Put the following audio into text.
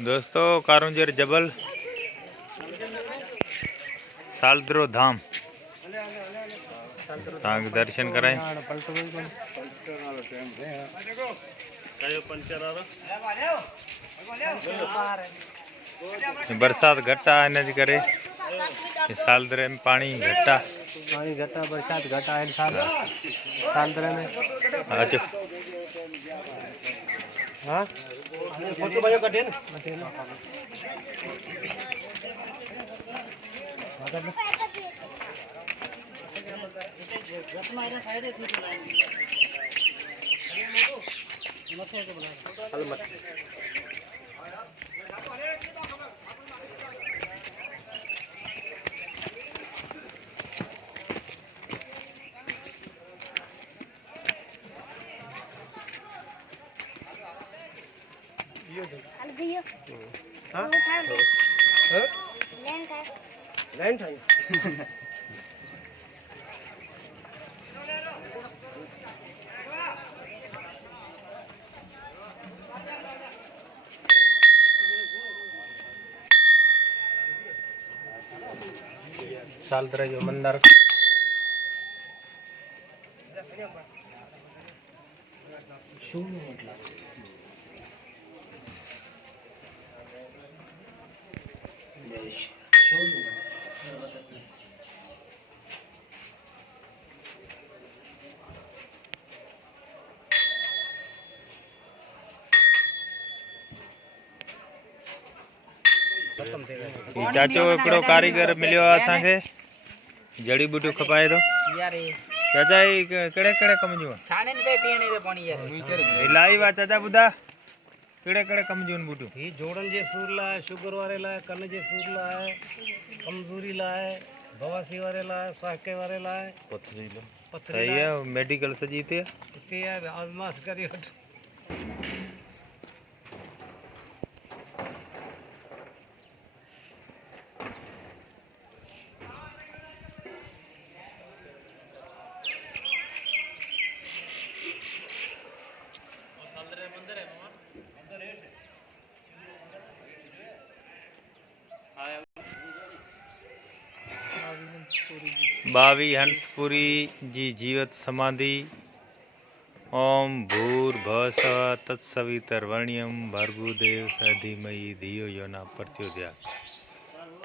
दोस्तों कारुंजर जबल सालद्रो धाम तक दर्शन कराएं। बरसात घटा है जी करे सालद्रे में पानी घटा बरसात घटा है सालद्रे में। अच्छा हाँ फोटो भाई कटे ना सालद्रा जो मंदिर चाचो एकड़ो कारीगर मिलियो असांखे जड़ी बूटियूं खपाए थो चाचा ई कहिड़े कहिड़े कम जूं छाणनि पे पीअणे ते पाणी यार इलाही वा चाचा ॿुधा कहिड़े कहिड़े कम जूं बूटियूं ही जोड़न जे सूर लाइ शुगर वारे लाइ कन जे सूर लाइ कमज़ोरी लाइ बवासीर वारे लाइ साहके वारे लाइ पथरी सही है मेडिकल सजी हिते हिते आहे आज़माइश करे वठ। बावी हंसपुरी जी जीवत समाधि। ओम भूर्भुवः तत्सवितुर्वरेण्यं भर्गो देवस्य धीमहि धियो यो न प्रचोदयात्।